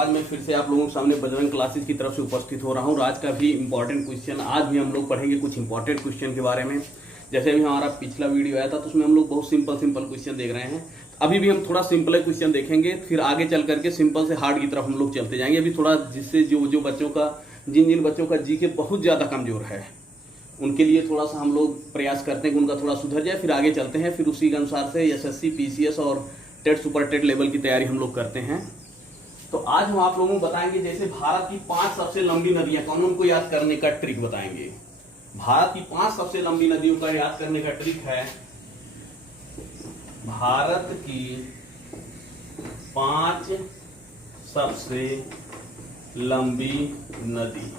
आज मैं फिर से आप लोगों के सामने बजरंग क्लासेस की तरफ से उपस्थित हो रहा हूँ। आज का भी इम्पोर्टेंट क्वेश्चन, आज भी हम लोग पढ़ेंगे कुछ इंपॉर्टेंट क्वेश्चन के बारे में। जैसे अभी हमारा पिछला वीडियो आया था तो उसमें हम लोग बहुत सिंपल क्वेश्चन देख रहे हैं। अभी भी हम थोड़ा सिंपल क्वेश्चन देखेंगे, फिर आगे चल करके सिंपल से हार्ड की तरफ हम लोग चलते जाएंगे। अभी थोड़ा जिससे जो बच्चों का जिन बच्चों का जीके बहुत ज्यादा कमजोर है उनके लिए थोड़ा सा हम लोग प्रयास करते हैं कि उनका थोड़ा सुधर जाए, फिर आगे चलते हैं। फिर उसी के अनुसार से एसएससी, पीसीएस और टेट, सुपर टेट लेवल की तैयारी हम लोग करते हैं। तो आज हम आप लोगों को बताएंगे जैसे भारत की 5 सबसे लंबी नदियां कौन, उनको याद करने का ट्रिक बताएंगे। भारत की 5 सबसे लंबी नदियों का याद करने का ट्रिक है भारत की 5 सबसे लंबी नदी।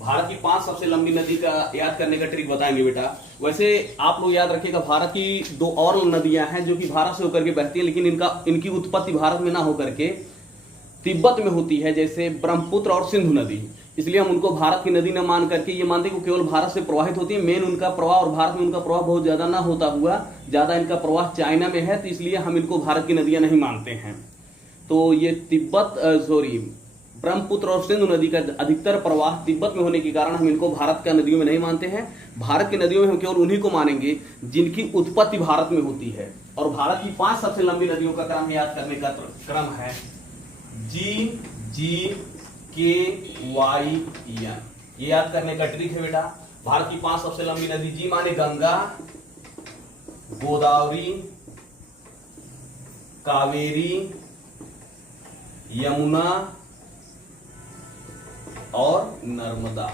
भारत की 5 सबसे लंबी नदी का याद करने का ट्रिक बताएंगे बेटा। वैसे आप लोग याद रखिएगा, भारत की 2 और नदियां हैं जो कि भारत से होकर के बहती हैं, लेकिन इनकी उत्पत्ति भारत में ना होकर के तिब्बत में होती है, जैसे ब्रह्मपुत्र और सिंधु नदी। इसलिए हम उनको भारत की नदी न मान करके ये मानते हैं कि केवल भारत से प्रवाहित होती है। मेन उनका प्रवाह, और भारत में उनका प्रवाह बहुत ज्यादा ना होता हुआ ज्यादा इनका प्रवाह चाइना में है, तो इसलिए हम इनको भारत की नदियां नहीं मानते हैं। तो ये ब्रह्मपुत्र और सिंधु नदी का अधिकतर प्रवाह तिब्बत में होने के कारण हम इनको भारत का नदियों में नहीं मानते हैं। भारत की नदियों में हम केवल उन्हीं को मानेंगे जिनकी उत्पत्ति भारत में होती है। और भारत की 5 सबसे लंबी नदियों का क्रम याद करने का क्रम है GGKYN। ये याद करने का ट्रिक है बेटा। भारत की 5 सबसे लंबी नदी, जी माने गंगा, गोदावरी, कावेरी, यमुना और नर्मदा।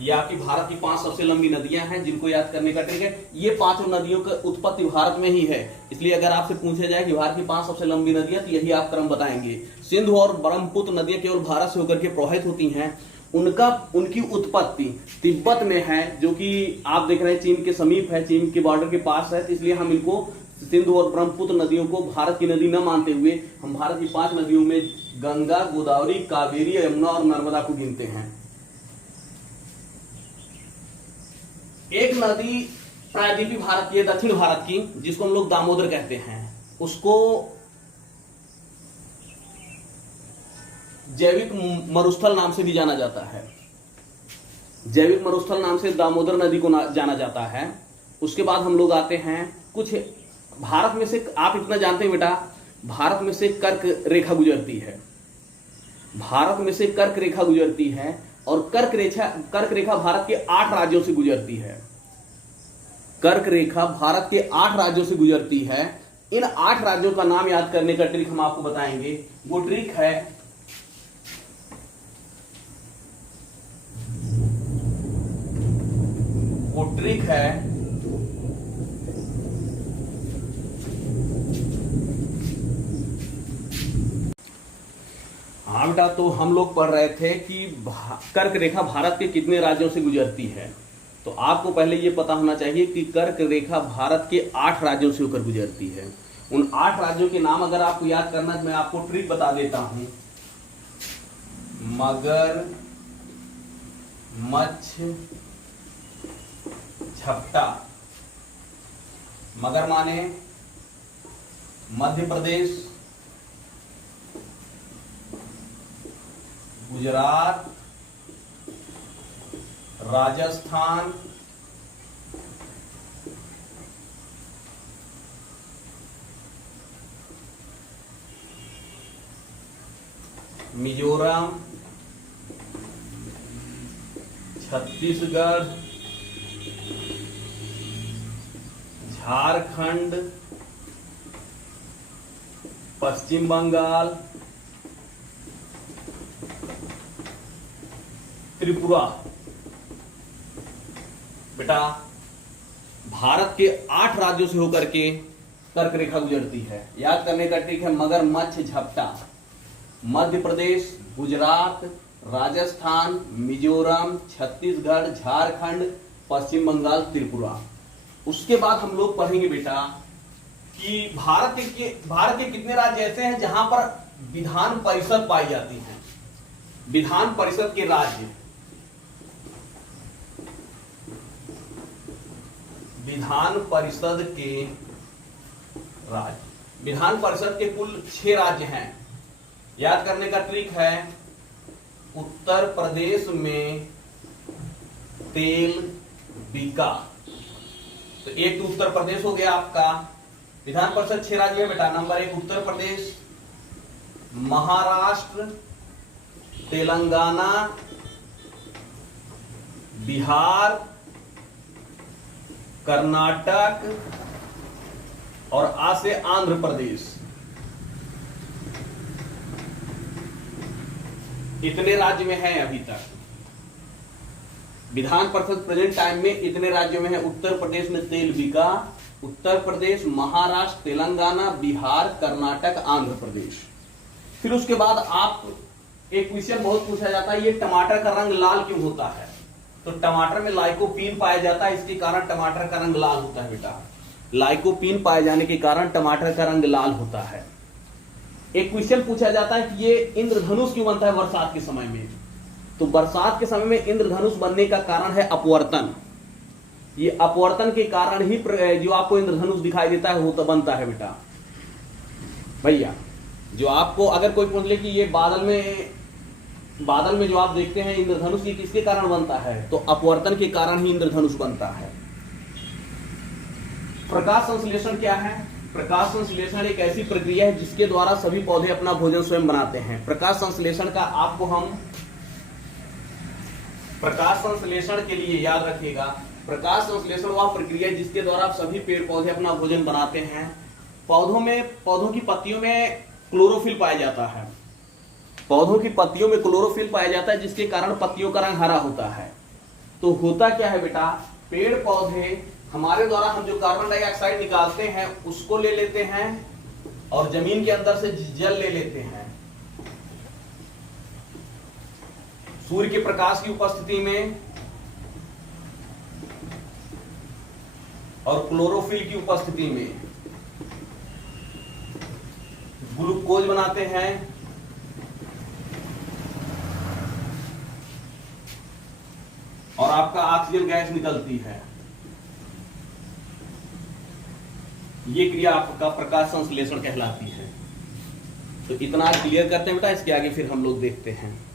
ये आपकी भारत की 5 सबसे लंबी नदियां हैं जिनको याद करने का ट्रिक है। ये 5 नदियों का उत्पत्ति भारत में ही है, इसलिए अगर आपसे पूछा जाए कि भारत की 5 सबसे लंबी नदियां, तो यही आप क्रम बताएंगे। सिंधु और ब्रह्मपुत्र नदियां केवल भारत से होकर के प्रवाहित होती हैं। उनकी उत्पत्ति तिब्बत में है, जो कि आप देख रहे हैं चीन के समीप है, चीन के बॉर्डर के पास है। तो इसलिए हम इनको सिंधु और ब्रह्मपुत्र नदियों को भारत की नदी न मानते हुए हम भारत की 5 नदियों में गंगा, गोदावरी, कावेरी, यमुना और नर्मदा को गिनते हैं। एक नदी प्रायद्वीपीय भारत की, दक्षिण भारत की, जिसको हम लोग दामोदर कहते हैं, उसको जैविक मरुस्थल नाम से भी जाना जाता है। जैविक मरुस्थल नाम से दामोदर नदी को जाना जाता है। उसके बाद हम लोग आते हैं कुछ भारत में से, आप इतना जानते हैं बेटा, भारत में से कर्क रेखा गुजरती है। भारत में से कर्क रेखा गुजरती है और कर्क रेखा भारत के 8 राज्यों से गुजरती है। कर्क रेखा भारत के 8 राज्यों से गुजरती है। इन 8 राज्यों का नाम याद करने का ट्रिक हम आपको बताएंगे। वो ट्रिक है हाँ बेटा, तो हम लोग पढ़ रहे थे कि कर्क रेखा भारत के कितने राज्यों से गुजरती है। तो आपको पहले ये पता होना चाहिए कि कर्क रेखा भारत के 8 राज्यों से होकर गुजरती है। उन 8 राज्यों के नाम अगर आपको याद करना है, मैं आपको ट्रिक बता देता हूं। मगर, मच्छ, झपटा। मगर माने मध्य प्रदेश, गुजरात, राजस्थान, मिजोरम, छत्तीसगढ़, झारखंड, पश्चिम बंगाल, त्रिपुरा। बेटा, भारत के 8 राज्यों से होकर के कर्क रेखा गुजरती है। याद करने का ट्रिक है मगर, मच्छ, झपटा। मध्य प्रदेश, गुजरात, राजस्थान, मिजोरम, छत्तीसगढ़, झारखंड, पश्चिम बंगाल, त्रिपुरा। उसके बाद हम लोग पढ़ेंगे बेटा कि भारत के कितने राज्य ऐसे हैं जहां पर विधान परिषद पाई जाती है। विधान परिषद के राज्य, विधान परिषद के राज्य, विधान परिषद के कुल 6 राज्य हैं। याद करने का ट्रिक है, उत्तर प्रदेश में तेल बिका। तो एक तो उत्तर प्रदेश हो गया आपका। विधान परिषद 6 राज्य है बेटा। नंबर 1 उत्तर प्रदेश, महाराष्ट्र, तेलंगाना, बिहार, कर्नाटक और आ से आंध्र प्रदेश। इतने राज्य में है अभी तक। विधान परिषद प्रेजेंट टाइम में इतने राज्यों में है। उत्तर प्रदेश में तेल बिका, उत्तर प्रदेश, महाराष्ट्र, तेलंगाना, बिहार, कर्नाटक, आंध्र प्रदेश। फिर उसके बाद आप एक क्वेश्चन बहुत पूछा जाता है, ये टमाटर का रंग लाल क्यों होता है? तो टमाटर में लाइकोपीन पाया जाता है, इसके कारण टमाटर का रंग लाल होता है बेटा। लाइकोपीन पाए जाने के कारण टमाटर का रंग लाल होता है। एक क्वेश्चन पूछा जाता है कि ये इंद्रधनुष क्यों बनता है बरसात के समय में? तो बरसात के समय में इंद्रधनुष बनने का कारण है अपवर्तन। ये अपवर्तन के कारण ही जो आपको इंद्रधनुष दिखाई देता है वो तो बनता है बेटा। भैया जो आपको अगर कोई पूछ ले कि ये बादल में जो आप देखते हैं इंद्रधनुष, ये किसके कारण बनता है? तो अपवर्तन के कारण ही इंद्रधनुष बनता है। प्रकाश संश्लेषण क्या है? प्रकाश संश्लेषण एक ऐसी प्रक्रिया है जिसके द्वारा सभी पौधे अपना भोजन स्वयं बनाते हैं। प्रकाश संश्लेषण का आपको हम प्रकाश संश्लेषण के लिए याद रखिएगा, प्रकाश संश्लेषण वह प्रक्रिया है जिसके द्वारा सभी पेड़ पौधे अपना भोजन बनाते हैं। पौधों की पत्तियों में क्लोरोफिल पाया जाता है। पौधों की पत्तियों में क्लोरोफिल पाया जाता है जिसके कारण पत्तियों का रंग हरा होता है। तो होता क्या है बेटा, पेड़ पौधे हमारे द्वारा हम जो कार्बन डाइऑक्साइड निकालते हैं उसको ले लेते हैं और जमीन के अंदर से जल ले लेते हैं। सूर्य के प्रकाश की उपस्थिति में और क्लोरोफिल की उपस्थिति में ग्लूकोज बनाते हैं और आपका ऑक्सीजन गैस निकलती है। ये क्रिया आपका प्रकाश संश्लेषण कहलाती है। तो इतना क्लियर करते हैं बेटा, इसके आगे फिर हम लोग देखते हैं।